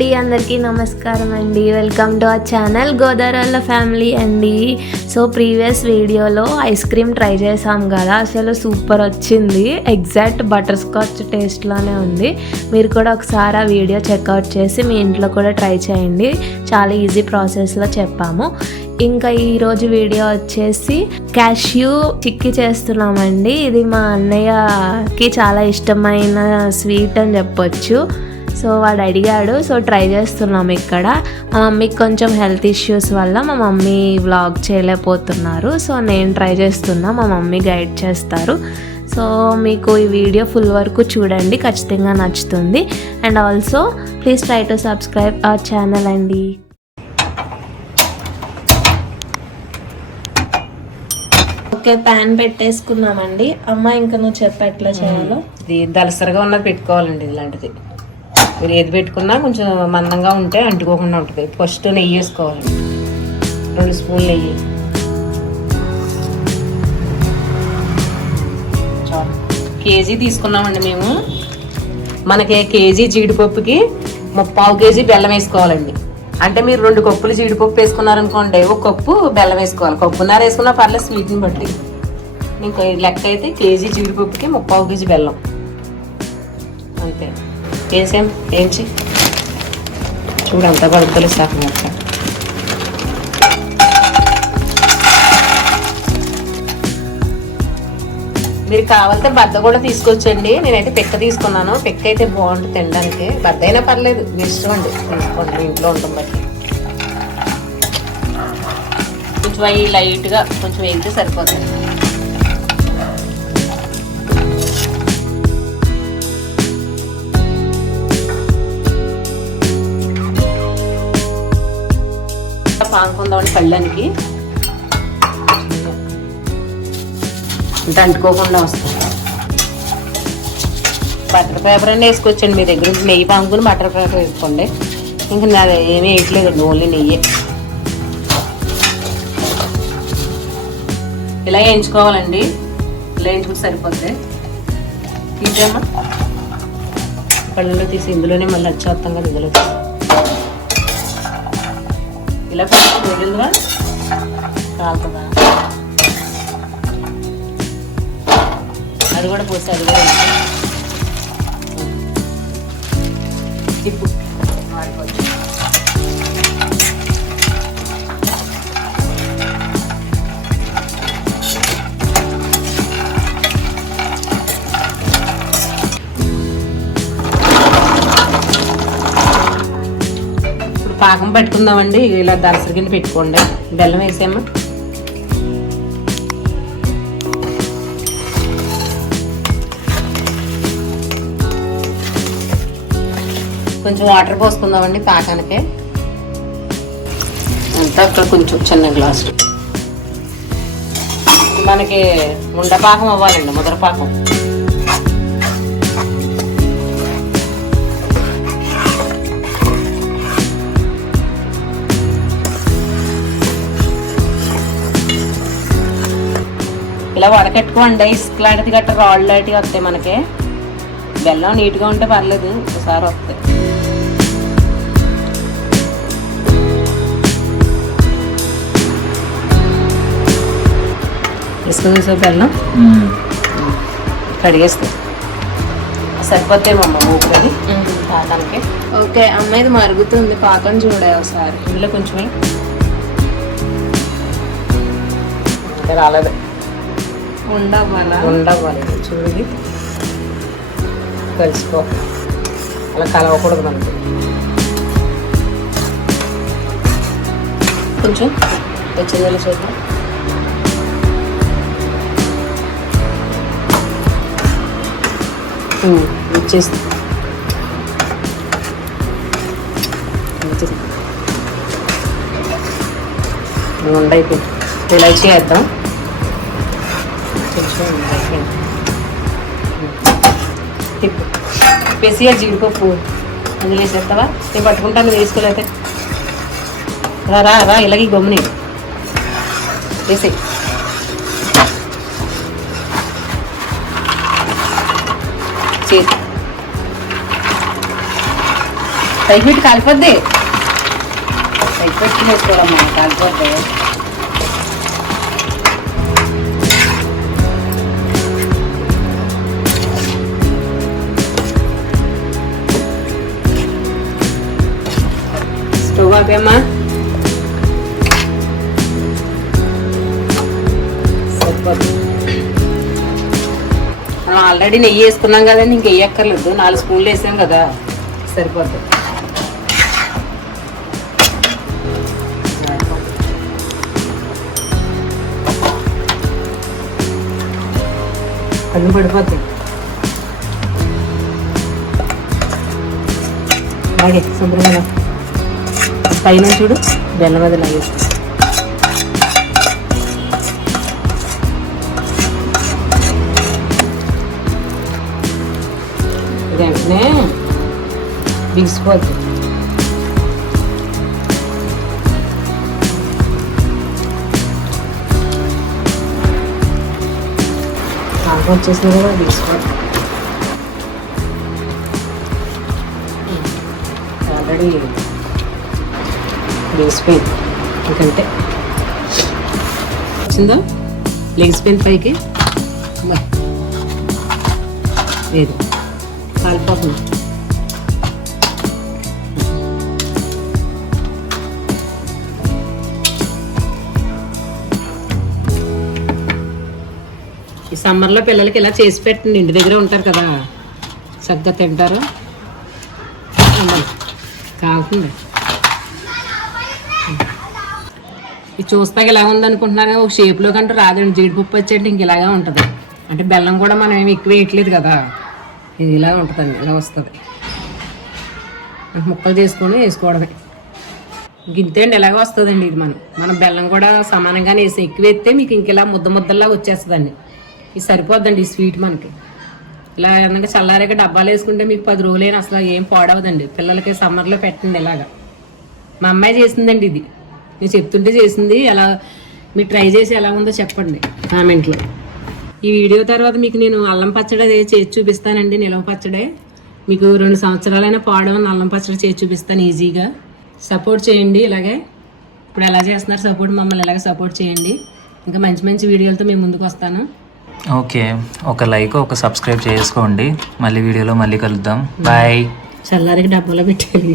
అండి, అందరికీ నమస్కారం అండి. Welcome to our channel Godavari family అండి. సో ప్రీవియస్ వీడియోలో ఐస్ క్రీమ్ ట్రై చేసాం కదా, అసలు సూపర్ వచ్చింది. ఎగ్జాక్ట్ బటర్ స్కాచ్ టేస్ట్లానే ఉంది. మీరు కూడా ఒకసారి ఆ వీడియో చెక్అవుట్ చేసి మీ ఇంట్లో కూడా ట్రై చేయండి. చాలా ఈజీ ప్రాసెస్లో చెప్పాము. ఇంకా ఈరోజు వీడియో వచ్చేసి క్యాష్యూ చిక్కీ చేస్తున్నామండి. ఇది మా అన్నయ్యకి చాలా ఇష్టమైన స్వీట్ అని చెప్పొచ్చు. సో వాడు అడిగాడు, సో ట్రై చేస్తున్నాం. ఇక్కడ మా మమ్మీకి కొంచెం హెల్త్ ఇష్యూస్ వల్ల మా మమ్మీ వ్లాగ్ చేయలేకపోతున్నారు. సో నేను ట్రై చేస్తున్నా, మా మమ్మీ గైడ్ చేస్తారు. సో మీకు ఈ వీడియో ఫుల్ వరకు చూడండి, ఖచ్చితంగా నచ్చుతుంది. And also please try to subscribe our channel అండి. ఓకే, ప్యాన్ పెట్టేసుకున్నామండి. అమ్మ ఇంకా నువ్వు చెప్ప ఎట్లా చేయాలో. ఇది దలసరిగా ఉన్నది పెట్టుకోవాలండి. ఇలాంటిది మీరు ఏది పెట్టుకున్నా కొంచెం మందంగా ఉంటే అంటుకోకుండా ఉంటుంది. ఫస్ట్ నెయ్యి వేసుకోవాలండి, 2 స్పూన్లు నెయ్యి. కేజీ తీసుకున్నామండి మేము. మనకి కేజీ జీడిపప్పుకి 3/4 కేజీ బెల్లం వేసుకోవాలండి. అంటే మీరు 2 కప్పులు జీడిపప్పు వేసుకున్నారనుకోండి, 1 కప్పు బెల్లం వేసుకోవాలి. కప్పున్నర వేసుకున్నా పర్లేదు, స్వీట్ని బట్టి. ఇంకా లెక్క అయితే కేజీ జీడిపప్పుకి 3/4 కేజీ బెల్లం అంతే. వేసాం, ఏంచి చూడు అంతా పడుతుంది సాకు మొక్క. మీరు కావాలంటే బద్ద కూడా తీసుకొచ్చండి. నేనైతే పిక్క తీసుకున్నాను. పిక్క అయితే బాగుంటుంది తినడానికి. బద్ద అయినా పర్లేదు, ఇష్టం అండి, తీసుకోండి, ఇంట్లో ఉంటుంది బట్టి. కొంచెం అవి లైట్గా కొంచెం వేగితే సరిపోతుంది. పానుకుందామండి పళ్ళనికి, అంటే అంటుకోకుండా వస్తుంది. బటర్ పేపర్ అని వేసుకోవచ్చండి మీ దగ్గర. నెయ్యి పాముకుని బటర్ పేపర్ వేసుకోండి. ఇంకా నాది ఏమీ వేయట్లేదు, ఓన్లీ నెయ్యి. ఇలా వేయించుకోవాలండి. ఇలా వేయించుకుంటే సరిపోతుంది. తీసామా పళ్ళలో తీసి ఇందులోనే మళ్ళీ వచ్చేస్తాం కదా, ఇందులో ఇలా వేడిందిగా కాలుతుందా అది కూడా పోసి, అది కూడా ఇప్పుడు వాడుకోవచ్చు. ఇప్పుడు పాకం పెట్టుకుందామండి. ఇలా దలసరి కింద పెట్టుకోండి. బెల్లం వేసామా, కొంచెం వాటర్ పోసుకుందామండి పాకానికి. అంతా అక్కడ కొంచెం చిన్న గ్లాసు. మనకి ఉండపాకం అవ్వాలండి, ముద్రపాకం. ఇలా వడకట్టుకోండి. ఇసుకలాంటిది గట్ట రాళ్ళు లాంటివి వస్తాయి మనకి. బెల్లం నీట్గా ఉంటే పర్లేదు, ఒకసారి వస్తాయి. వేసుకుని బెల్లం కడిగేస్తాం, సరిపోతాయేమమ్మ ఊపిరి పాకానికి. ఓకే అమ్మ, ఇది మరుగుతుంది, పాకం చూడే ఒకసారి. ఇందులో కొంచెం రాలేదు, ఉండవ్వాలి. చూడండి కలిసిపో, అలా కలవకూడదు మనకి. కొంచెం వచ్చిందల చూద్దాం. వచ్చేసి ఉండైపోయింది. ఇలాచి వేద్దాం. పెసిగా జీడిపప్పు అందులో వేసేస్తావా? నేను పట్టుకుంటాను, వేసుకోలేతే. రా రా ఇలాగే గమ్ముని వేసే. పైకి పెట్టి కాలిపోద్ది. పైకి పెట్టి వేసుకోవడమ్మా, కాలిపోద్ది. స్టవ్ ఆపేమ్మా. సరిపోద్ది. మనం ఆల్రెడీ నెయ్యి వేసుకున్నాం కదండి, ఇంక వేయక్కర్లేదు. 4 స్పూన్లు వేసాం కదా, సరిపోద్ది. కళ్ళు పడిపోతాయి. అలాగే శుభ్రంగా పైన చూడు, బెల్లం అది లాగేస్తాం. వెంటనే బిగిసిపోద్ది. ఆకు వచ్చేసింది కదా, బిగిసిపోద్ది. ఆల్రెడీ బిగిసిపోయింది. ఇంకంటే వచ్చిందో లెగిసిపోయింది పైకి. లేదు కాలిపోతుంది. ఈ సమ్మర్లో పిల్లలకి ఇలా చేసి పెట్టండి, ఇంటి దగ్గర ఉంటారు కదా, చక్కగా తింటారు. కాకుండా ఇది చూస్తాక ఇలా ఉందనుకుంటున్నారు, ఒక షేప్లో కంటూ రాదండి. జీడిపప్పు వచ్చేటి ఇంక ఇలాగా ఉంటుంది. అంటే బెల్లం కూడా మనం ఏమి ఎక్కువ వేయట్లేదు కదా, ఇది ఇలా ఉంటుందండి, ఇలా వస్తుంది. ముక్కలు చేసుకొని వేసుకోవడమే. గింతే అండి, ఎలాగో వస్తుందండి. ఇది మనం బెల్లం కూడా సమానంగానే వేసి ఎక్కువ వేస్తే మీకు ఇంక ఇలా ముద్దలా వచ్చేస్తుందండి. ఇది సరిపోద్దండి ఈ స్వీట్ మనకి. ఇలా ఏమన్నా చల్లారాక డబ్బాలు వేసుకుంటే మీకు 10 రోజులైనా అసలు ఏం పాడవదండి. పిల్లలకి సమ్మర్లో పెట్టండి ఇలాగా. మా అమ్మాయి చేసిందండి ఇది, నేను చెప్తుంటే చేసింది. ఎలా మీరు ట్రై చేసి ఎలా ఉందో చెప్పండి కామెంట్లో. ఈ వీడియో తర్వాత మీకు నేను అల్లం పచ్చడి అది చేసి చూపిస్తానండి. నిలవ పచ్చడే మీకు 2 సంవత్సరాలైనా పాడవని అల్లం పచ్చడి చేసి చూపిస్తాను ఈజీగా. సపోర్ట్ చేయండి. ఇలాగే ఇప్పుడు ఎలా చేస్తున్నారు సపోర్ట్, మమ్మల్ని ఇలాగే సపోర్ట్ చేయండి. ఇంకా మంచి మంచి వీడియోలతో మేము ముందుకు వస్తాను. ఓకే, ఒక లైక్, ఒక సబ్స్క్రైబ్ చేసుకోండి. మళ్ళీ వీడియోలో మళ్ళీ కలుద్దాం. బాయ్. చల్లారికి డబ్బాలో పెట్టాలి.